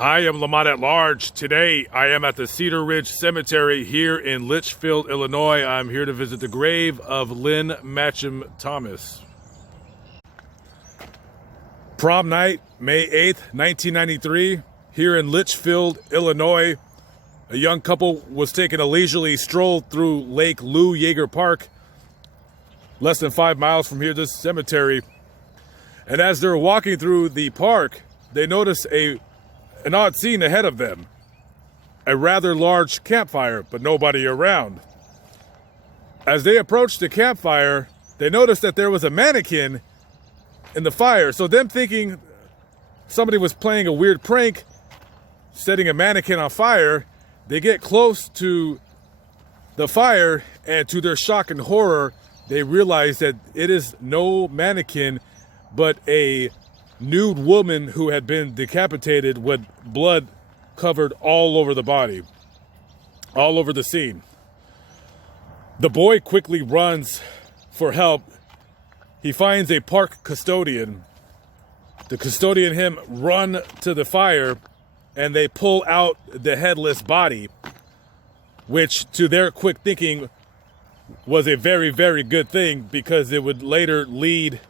I am Lamont at Large. Today, I am at the Cedar Ridge Cemetery here in Litchfield, Illinois. I'm here to visit the grave of Lynn Matcham Thomas. Prom night, May 8th, 1993, here in Litchfield, Illinois. A young couple was taking a leisurely stroll through Lake Lou Yeager Park, less than 5 miles from here, this cemetery. And as they're walking through the park, they notice an odd scene ahead of them. A rather large campfire, but nobody around. As they approached the campfire, they noticed that there was a mannequin in the fire. So them thinking somebody was playing a weird prank, setting a mannequin on fire, they get close to the fire, and to their shock and horror, they realize that it is no mannequin, but a nude woman who had been decapitated with blood covered all over the body, all over the scene. The boy quickly runs for help. He finds a park custodian. The custodian and him run to the fire, and they pull out the headless body, which to their quick thinking was a very, very good thing, because it would later lead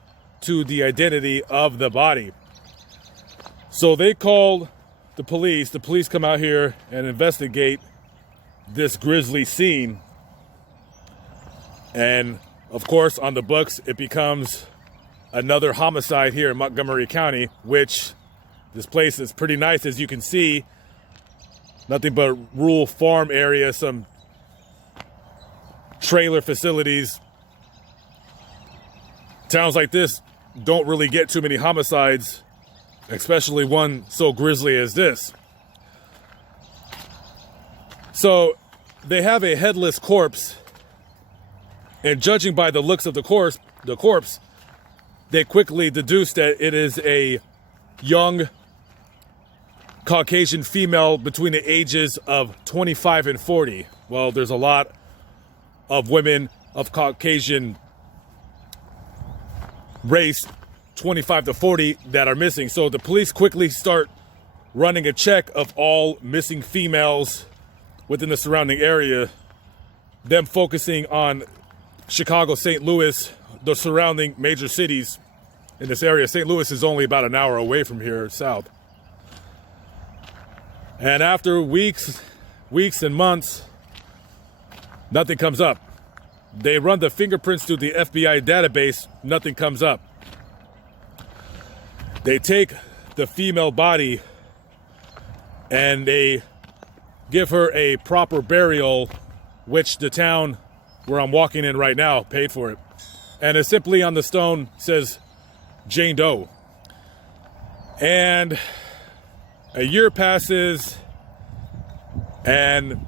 to the identity of the body. So they called the police. The police come out here and investigate this grisly scene. And of course, on the books, it becomes another homicide here in Montgomery County, which this place is pretty nice, as you can see. Nothing but rural farm area, some trailer facilities. Towns like this don't really get too many homicides, especially one so grisly as this. So they have a headless corpse, and judging by the looks of the corpse, they quickly deduce that it is a young Caucasian female between the ages of 25 and 40. Well, there's a lot of women of Caucasian race 25 to 40 that are missing. So the police quickly start running a check of all missing females within the surrounding area, them focusing on Chicago, St. Louis, the surrounding major cities in this area. St. Louis is only about an hour away from here south. And after weeks and months, nothing comes up. They run the fingerprints through the FBI database, nothing comes up. They take the female body and they give her a proper burial, which the town where I'm walking in right now paid for it. And it simply on the stone says Jane Doe. And a year passes, and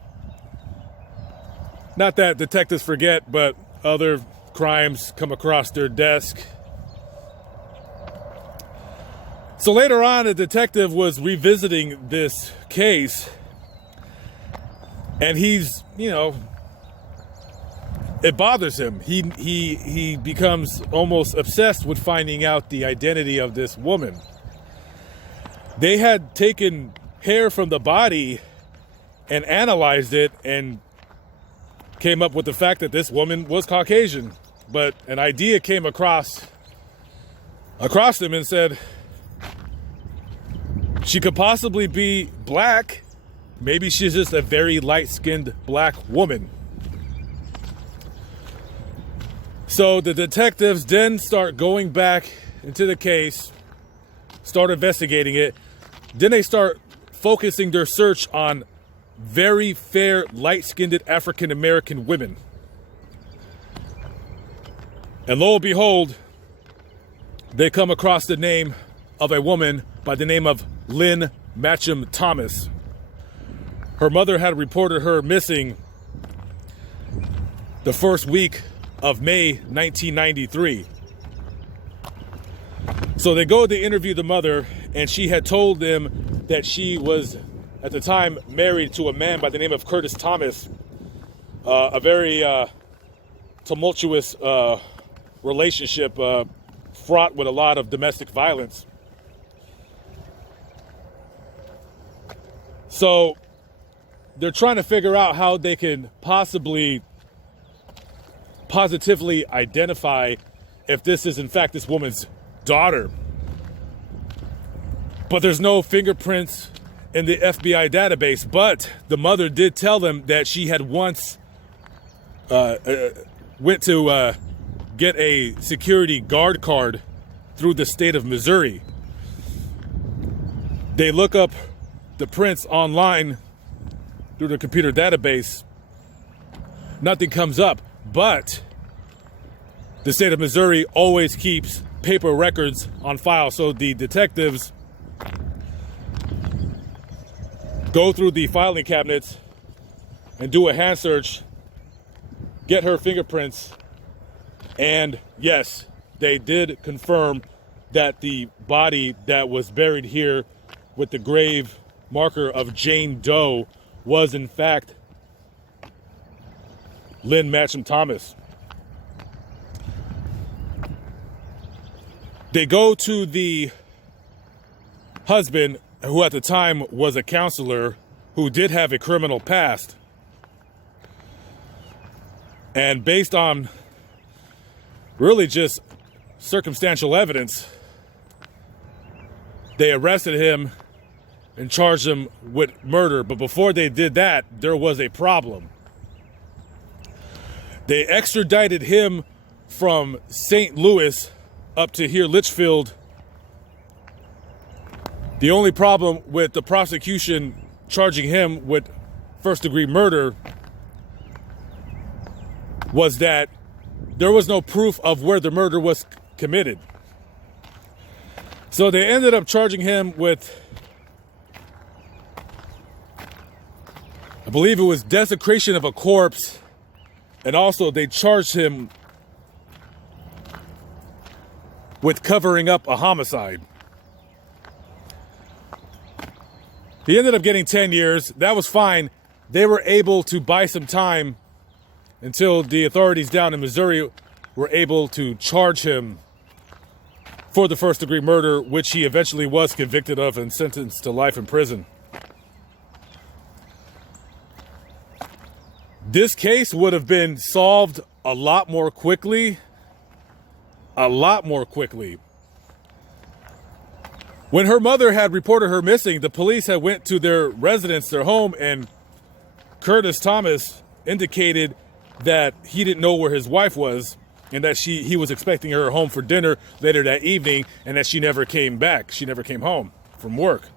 not that detectives forget, but other crimes come across their desk. So later on, a detective was revisiting this case, and he's, it bothers him. He becomes almost obsessed with finding out the identity of this woman. They had taken hair from the body and analyzed it, and came up with the fact that this woman was Caucasian. But an idea came across them and said, she could possibly be black. Maybe she's just a very light-skinned black woman. So the detectives then start going back into the case, start investigating it. Then they start focusing their search on very fair, light-skinned African-American women. And lo and behold, they come across the name of a woman by the name of Lynn Matcham Thomas. Her mother had reported her missing the first week of May 1993. So they go to interview the mother, and she had told them that she was, at the time, married to a man by the name of Curtis Thomas, a very tumultuous relationship fraught with a lot of domestic violence. So they're trying to figure out how they can positively identify if this is in fact this woman's daughter. But there's no fingerprints in the FBI database. But the mother did tell them that she had once went to get a security guard card through the state of Missouri. They look up the prints online through the computer database. Nothing comes up, but the state of Missouri always keeps paper records on file. So the detectives go through the filing cabinets and do a hand search, get her fingerprints, and yes, they did confirm that the body that was buried here with the grave marker of Jane Doe was in fact Lynn Matcham Thomas. They go to the husband, who at the time was a counselor who did have a criminal past. And based on really just circumstantial evidence, they arrested him and charged him with murder. But before they did that, there was a problem. They extradited him from St. Louis up to here, Litchfield. The only problem with the prosecution charging him with first-degree murder was that there was no proof of where the murder was committed. So they ended up charging him with, I believe it was desecration of a corpse, and also they charged him with covering up a homicide. He ended up getting 10 years. That was fine. They were able to buy some time until the authorities down in Missouri were able to charge him for the first-degree murder, which he eventually was convicted of and sentenced to life in prison. This case would have been solved a lot more quickly. When her mother had reported her missing, the police had went to their residence, their home, and Curtis Thomas indicated that he didn't know where his wife was and that he was expecting her home for dinner later that evening, and that she never came back. She never came home from work.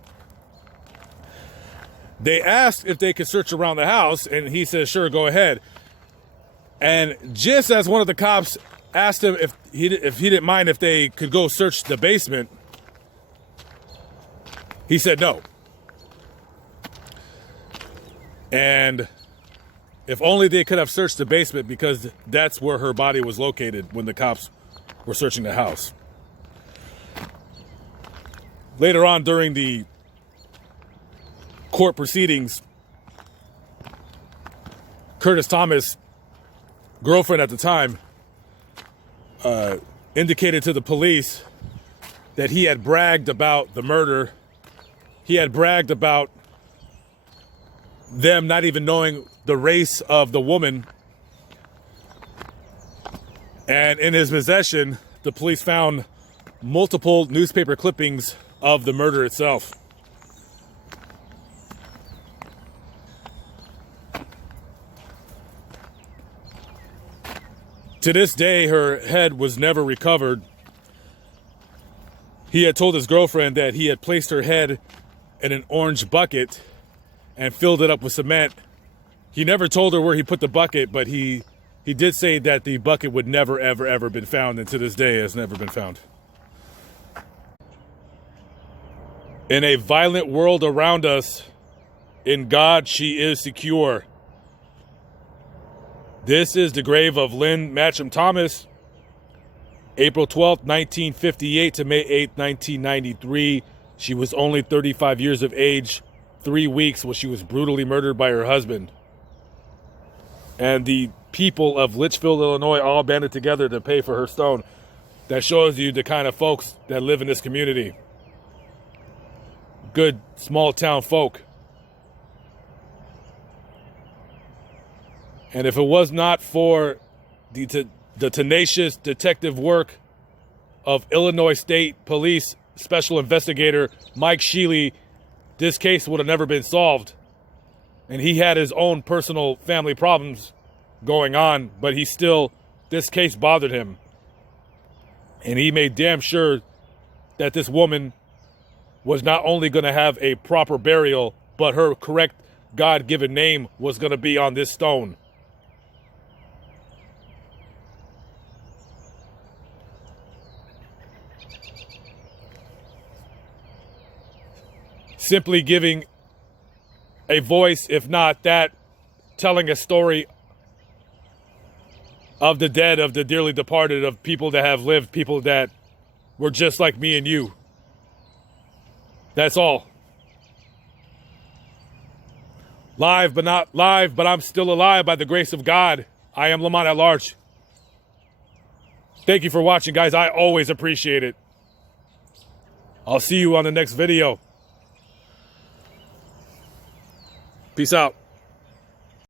They asked if they could search around the house, and he said, sure, go ahead. And just as one of the cops asked him if he didn't mind if they could go search the basement, he said no. And if only they could have searched the basement, because that's where her body was located when the cops were searching the house. Later on during the court proceedings, Curtis Thomas' girlfriend at the time indicated to the police that he had bragged about the murder. He had bragged about them not even knowing the race of the woman. And in his possession, the police found multiple newspaper clippings of the murder itself. To this day, her head was never recovered. He had told his girlfriend that he had placed her head in an orange bucket and filled it up with cement. He never told her where he put the bucket, but he did say that the bucket would never, ever, ever been found, and to this day has never been found. In a violent world around us, in God she is secure. This is the grave of Lynn Matcham Thomas, April 12th, 1958 to May 8th, 1993. She was only 35 years of age, 3 weeks when she was brutally murdered by her husband. And the people of Litchfield, Illinois all banded together to pay for her stone. That shows you the kind of folks that live in this community. Good small town folk. And if it was not for the tenacious detective work of Illinois State Police Special Investigator Mike Sheely, this case would have never been solved. And he had his own personal family problems going on, but this case bothered him. And he made damn sure that this woman was not only going to have a proper burial, but her correct God-given name was going to be on this stone. Simply giving a voice, if not that, telling a story of the dead, of the dearly departed, of people that have lived, people that were just like me and you. That's all. Live but not live, but I'm still alive by the grace of God. I am Lamont at Large. Thank you for watching, guys. I always appreciate it. I'll see you on the next video. Peace out.